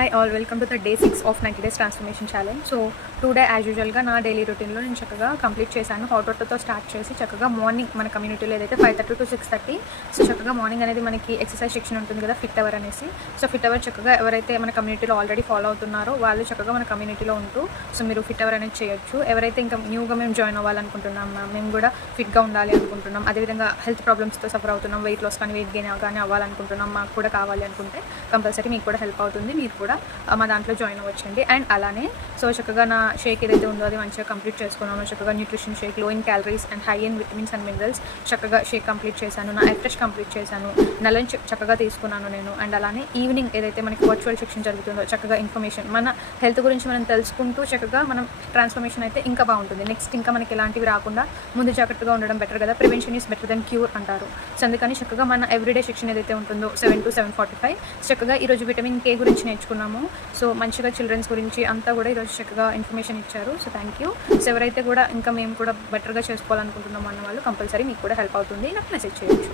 Hi all, welcome to the day 6 of 90 days transformation challenge. So today as యూజువల్గా నా daily రొటీన్లో నేను చక్కగా కంప్లీట్ చేశాను. హాట్ వాటర్తో స్టార్ట్ చేసి చక్కగా మార్నింగ్ మన కమ్యూనిటీలో ఏదైతే 5:30 to 6:30 సో చక్కగా మార్నింగ్ అనేది మనకి ఎక్సర్సైజ్ సెక్షన్ ఉంటుంది కదా, ఫిట్ అవర్ అనేసి. సో ఫిట్ అవర్ చక్కగా ఎవరైతే మన కమ్యూనిటీలో ఆల్రెడీ ఫాలో అవుతున్నారో వాళ్ళు చక్కగా మన కమ్యూనిటీలో ఉంటూ సో మీరు ఫిట్ అవర్ అనేది చేయొచ్చు. ఎవరైతే ఇంకా న్యూగా మేము జాయిన్ అవ్వాలనుకుంటున్నాం, మేము కూడా ఫిట్గా ఉండాలి అనుకుంటున్నాం, అదేవిధంగా హెల్త్ ప్రాబ్లమ్స్తో సఫర్ అవుతున్నాం, వెయిట్ లాస్ కానీ వెయిట్ గెయిన్ కానీ అవ్వాలనుకుంటున్నాం, మాకు కూడా కావాలి అనుకుంటే కంపల్సరీ మీకు కూడా హెల్ప్ అవుతుంది. మీరు కూడా మా దాంట్లో జాయిన్ అవ్వచ్చండి. అండ్ అలానే సో చక్కగా నా షేక్ ఏదైతే ఉందో అది మంచిగా కంప్లీట్ చేసుకున్నాను. చక్కగా న్యూట్రిషన్ షేక్, లో in calories and high in vitamins and minerals చక్కగా షేక్ కంప్లీట్ చేశాను. నా ఎఫ్రెష్ కంప్లీట్ చేశాను. నా లంచ్ చక్కగా తీసుకున్నాను నేను. అండ్ అలానే ఈవినింగ్ ఏదైతే మనకి వర్చువల్ సెక్షన్ జరుగుతుందో చక్కగా ఇన్ఫర్మేషన్ మన హెల్త్ గురించి మనం తెలుసుకుంటూ చక్కగా మనం ట్రాన్స్ఫర్మేషన్ అయితే ఇంకా బాగుంటుంది. నెక్స్ట్ ఇంకా మనకి ఎలాంటివి రాకుండా ముందు జాగ్రత్తగా ఉండడం బెటర్ కదా. Prevention is better than cure అంటారు. సో అందుకని చక్కగా మన ఎవ్రీడే సెక్షన్ ఏదైతే ఉంటుందో 7 to 7:45 చక్కగా ఈరోజు విటమిన్ కే గురించి నేర్చుకున్నాము. సో మంచిగా చిల్డ్రన్స్ గురించి అంతా కూడా ఈరోజు చక్కగా ఇన్ఫర్మేషన్ ఇచ్చారు. So thank you. సో ఎవరైతే కూడా ఇంకా మేము కూడా బెటర్గా చేసుకోవాలనుకుంటున్నాము అన్న వాళ్ళు కంపల్సరీ మీకు కూడా హెల్ప్ అవుతుంది, నాకు మెసేజ్ చేయొచ్చు.